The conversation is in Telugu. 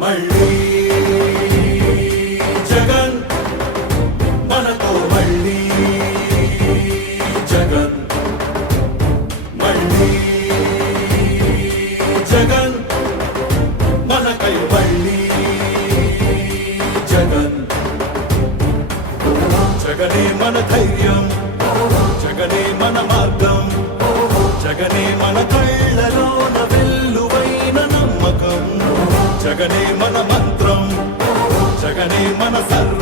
మళ్ళీ జగన్ మనతో మళ్ళీ జగన్ మళ్ళీ జగన్ మనకై మళ్ళీ జగన్ జగనే మన ధైర్యం జగనే మన మార్గం జగనే మన కళ్ళలోన వెల్లువైన నమ్మకం జగనే మన మంత్రం జగనే మన సర్వ